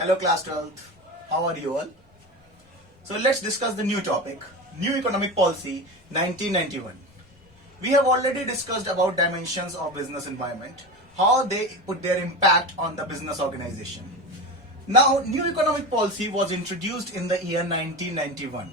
Hello class 12th, how are you all? So let's discuss the new topic, New Economic Policy 1991. We have already discussed about dimensions of business environment, how they put their impact on the business organization. Now, New Economic Policy was introduced in the year 1991.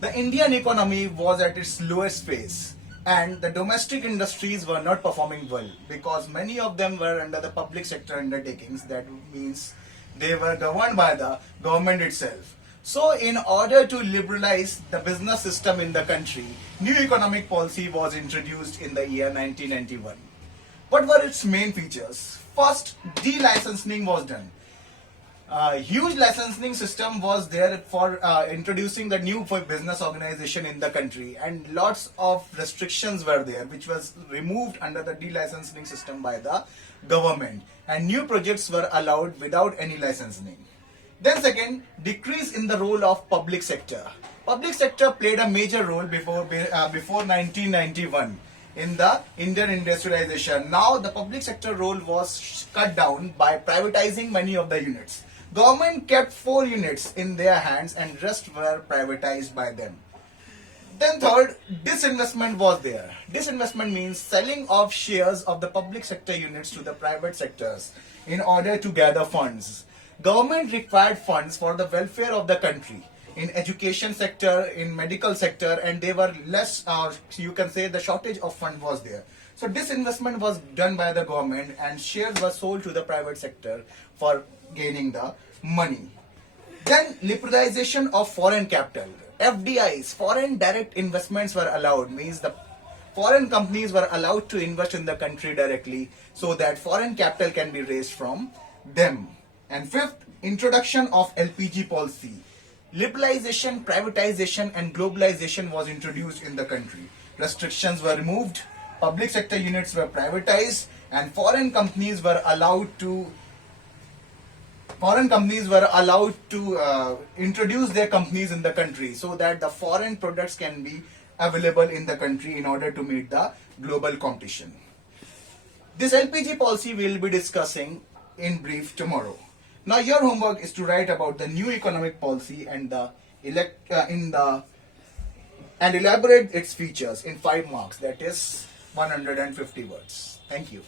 The Indian economy was at its lowest phase and the domestic industries were not performing well because many of them were under the public sector undertakings. That means they were governed by the government itself. So in order to liberalize the business system in the country, new economic policy was introduced in the year 1991. What were its main features? First, de-licensing was done. Huge licensing system was there for introducing the new business organization in the country, and lots of restrictions were there which was removed under the de-licensing system by the government, and new projects were allowed without any licensing. Then second, decrease in the role of public sector. Public sector played a major role before 1991 in the Indian industrialization. Now the public sector role was cut down by privatizing many of the units. Government kept 4 units in their hands and rest were privatized by them. Then third, disinvestment was there. Disinvestment means selling of shares of the public sector units to the private sectors in order to gather funds. Government required funds for the welfare of the country in education sector, in medical sector, and they were less, you can say the shortage of fund was there. So disinvestment was done by the government and shares were sold to the private sector for gaining the money. Then liberalization of foreign capital. FDIs, foreign direct investments were allowed, means the foreign companies were allowed to invest in the country directly so that foreign capital can be raised from them. And fifth, introduction of LPG policy. Liberalization, privatization and globalization was introduced in the country. Restrictions were removed, public sector units were privatized, and foreign companies were allowed to introduce their companies in the country so that the foreign products can be available in the country in order to meet the global competition. This LPG policy we will be discussing in brief tomorrow. Now your homework is to write about the new economic policy and elaborate its features in 5 marks, that is 150 words. Thank you.